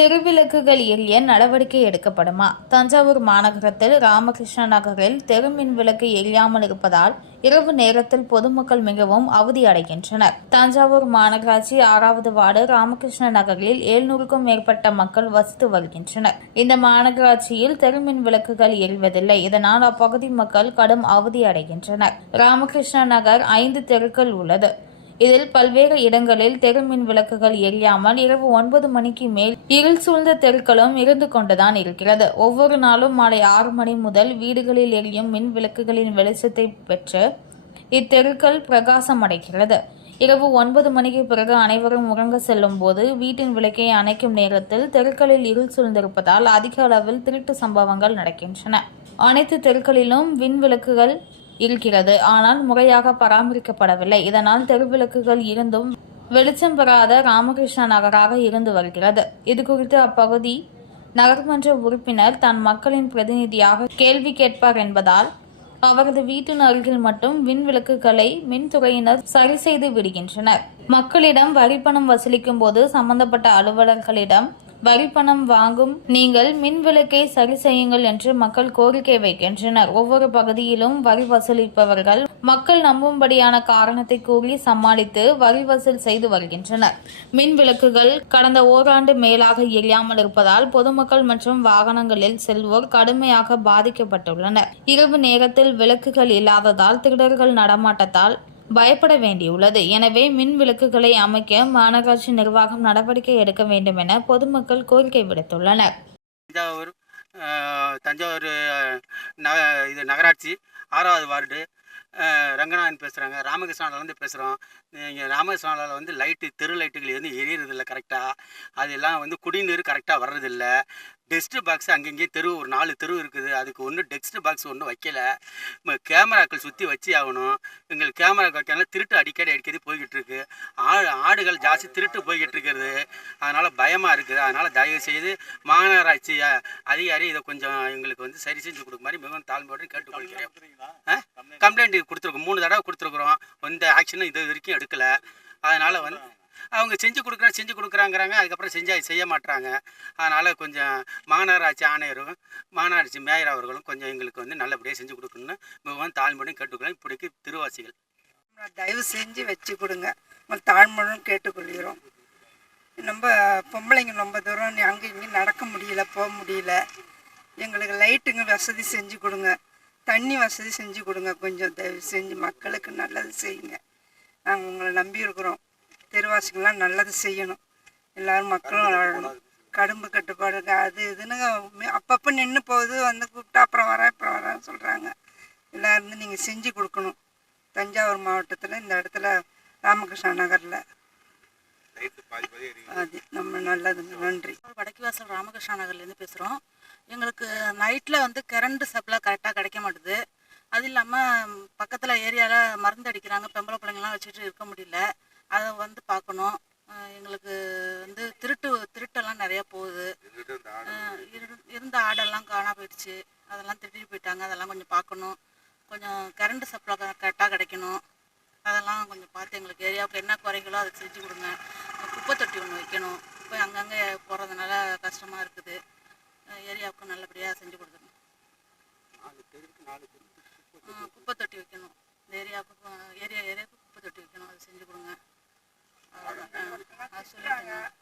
தெருவிளக்குகள் எரிய நடவடிக்கை எடுக்கப்படுமா? தஞ்சாவூர் மாநகரத்தில் ராமகிருஷ்ண நகரில் தெருமின் விளக்கு எரியாமல் இருப்பதால் இரவு நேரத்தில் பொதுமக்கள் மிகவும் அவதி அடைகின்றனர். தஞ்சாவூர் மாநகராட்சி ஆறாவது வார்டு ராமகிருஷ்ண நகரில் எழுநூறுக்கும் மேற்பட்ட மக்கள் வசித்து வருகின்றனர். இந்த மாநகராட்சியில் தெருமின் விளக்குகள் எரிவதில்லை. இதனால் அப்பகுதி மக்கள் கடும் அவதி அடைகின்றனர். ராமகிருஷ்ண நகர் ஐந்து தெருக்கள் உள்ளது. இதில் பல்வேறு இடங்களில் தெரு மின் விளக்குகள் எரியாமல் இரவு ஒன்பது மணிக்கு மேல் இருள் சூழ்ந்த தெருக்களும் இருந்து கொண்டுதான் இருக்கிறது. ஒவ்வொரு நாளும் மாலை ஆறு மணி முதல் வீடுகளில் எரியும் மின் விளக்குகளின் வெளிச்சத்தை பெற்று இத்தெருக்கள் பிரகாசம் அடைகிறது. இரவு ஒன்பது மணிக்கு பிறகு அனைவரும் உறங்க செல்லும் போது வீட்டின் விளக்கை அணைக்கும் நேரத்தில் தெருக்களில் இருள் சூழ்ந்திருப்பதால் அதிக அளவில் திருட்டு சம்பவங்கள் நடக்கின்றன. அனைத்து தெருக்களிலும் விண் விளக்குகள் இருக்கிறது ஆனால் முறையாக பராமரிக்கப்படவில்லை. இதனால் தெருவிளக்குகள் இருந்தும் வெளிச்சம் பெறாத ராமகிருஷ்ண நகராக இருந்து வருகிறது. இது குறித்து அப்பகுதி நகர்மன்ற உறுப்பினர் தன் மக்களின் பிரதிநிதியாக கேள்வி கேட்பார் என்பதால் அவரது வீட்டின் அருகில் மட்டும் மின் விளக்குகளை மின்துறையினர் சரி செய்து விடுகின்றனர். மக்களிடம் வரிப்பணம் வசூலிக்கும் போது சம்பந்தப்பட்ட அலுவலர்களிடம் வரிப்பணம் வாங்கும். நீங்கள் மின் விளக்கை சரி செய்யுங்கள் என்று மக்கள் கோரிக்கை வைக்கின்றனர். ஒவ்வொரு பகுதியிலும் வரி வசூலிப்பவர்கள் மக்கள் நம்பும்படியான காரணத்தை கூறி சமாளித்து வரி வசூல் செய்து வருகின்றனர். மின் விளக்குகள் கடந்த ஓராண்டு மேலாக எரியாமல் இருப்பதால் பொதுமக்கள் மற்றும் வாகனங்களில் செல்வோர் கடுமையாக பாதிக்கப்பட்டுள்ளனர். இரவு நேரத்தில் விளக்குகள் இல்லாததால் திருடர்கள் நடமாட்டத்தால் பயப்பட வேண்டியுள்ளது. எனவே மின் விளக்குகளை அமைக்க மாநகராட்சி நிர்வாகம் நடவடிக்கை எடுக்க வேண்டும் என பொதுமக்கள் கோரிக்கை விடுத்துள்ளனர். தஞ்சாவூர் தஞ்சாவூர் நக ந இது நகராட்சி ஆறாவது வார்டு ரங்கநாதன் பேசுகிறாங்க ராமகிருஷ்ணாவிலேருந்து பேசுகிறோம் இங்கே ராமகிருஷ்ணாவில் வந்து லைட்டு தெரு லைட்டுகள் எதுவும் எரியறதில்ல கரெக்டாக அதெல்லாம் வந்து குடிநீர் கரெக்டாக வர்றதில்ல. டெஸ்ட் பாக்ஸ் அங்கங்கே தெரு ஒரு நாலு தெரு இருக்குது. அதுக்கு ஒன்றும் டெஸ்ட் பாக்ஸ் ஒன்றும் வைக்கல. கேமராக்கள் சுற்றி வச்சு ஆகணும். எங்களுக்கு கேமரா வைக்கலாம் திருட்டு அடிக்கடி அடிக்கடி போய்கிட்டு இருக்கு. ஆடு ஆடுகள் ஜாஸ்தி திருட்டு போய்கிட்டு இருக்கிறது அதனால் பயமாக இருக்குது. அதனால் தயவு செய்து மாநகராட்சி அதிகாரி இதை கொஞ்சம் எங்களுக்கு வந்து சரி செஞ்சு கொடுக்க மாதிரி மிகவும் தாழ்மையோடு கேட்டுக்கொள்கிறேன். கம்ப்ளைண்ட் கொடுத்துருக்கோம். மூணு தடவை கொடுத்துருக்குறோம். எந்த ஆக்ஷனும் இது வரைக்கும் எடுக்கலை. அதனால் வந்து அவங்க செஞ்சு கொடுக்குறேன் செஞ்சு கொடுக்குறாங்கிறாங்க. அதுக்கப்புறம் செஞ்சா செய்ய மாட்டாங்க அதனால் கொஞ்சம் மாநகராட்சி ஆணையரும் மாநகராட்சி மேயர் அவர்களும் கொஞ்சம் எங்களுக்கு வந்து நல்லபடியாக செஞ்சு கொடுக்கணும்னு மிகவும் தாழ்மொழியும் கேட்டுக்கிறோம் இப்படிக்கு திருவாசிகள். தயவு செஞ்சு வச்சு கொடுங்க. உங்கள் தாழ்மையுடன் கேட்டுக்கொள்கிறோம். ரொம்ப பொம்பளைங்க ரொம்ப தூரம் அங்கே இங்கேயும் நடக்க முடியல போக முடியல. எங்களுக்கு லைட்டுங்க வசதி செஞ்சு கொடுங்க. தண்ணி வசதி செஞ்சு கொடுங்க. கொஞ்சம் தயவு செஞ்சு மக்களுக்கு நல்லது செய்யுங்க. நாங்கள் உங்களை நம்பி இருக்கிறோம். தெருவாசிகள்லாம் நல்லது செய்யணும். எல்லாரும் மக்களும் வாழணும். கடும்பு கட்டுப்பாடு அது இதுன்னு அப்பப்போ நின்று போகுது வந்து கூப்பிட்டா அப்புறம் வரேன் அப்புறம் வரேன் சொல்கிறாங்க எல்லாரும் நீங்கள் செஞ்சு கொடுக்கணும். தஞ்சாவூர் மாவட்டத்தில் இந்த இடத்துல ராமகிருஷ்ணா நகரில். அது நம்ம நல்லதுங்க நன்றி. வடக்கு வாசல் ராமகிருஷ்ணா நகர்லேருந்து பேசுகிறோம் எங்களுக்கு நைட்டில் வந்து கரண்ட் சப்ளை கரெக்டாக கிடைக்க மாட்டுது. அது இல்லாமல் பக்கத்தில் ஏரியாவில் மருந்து அடிக்கிறாங்க. பெம்பளை பிள்ளைங்களாம் வச்சுட்டு இருக்க முடியல. அதை வந்து பார்க்கணும் எங்களுக்கு வந்து திருட்டு திருட்டெல்லாம் நிறைய போகுது. இருந்த ஆடெல்லாம் காணா போயிடுச்சு. அதெல்லாம் திருட்டிட்டு போயிட்டாங்க. அதெல்லாம் கொஞ்சம் பார்க்கணும் கொஞ்சம் கரண்ட் சப்ளை கரெக்டாக கிடைக்கணும். அதெல்லாம் கொஞ்சம் பார்த்து எங்களுக்கு ஏரியாவுக்கு என்ன குறைகளோ அதை செஞ்சு கொடுங்க. குப்பை தொட்டி ஒன்று வைக்கணும். குப்பை அங்கங்கே போகிறதுனால கஷ்டமாக இருக்குது. அஹ் ஏரியாவுக்கு நல்லபடியாக செஞ்சு கொடுக்கணும் குப்பை தொட்டி வைக்கணும். இந்த ஏரியாவுக்கு 是啊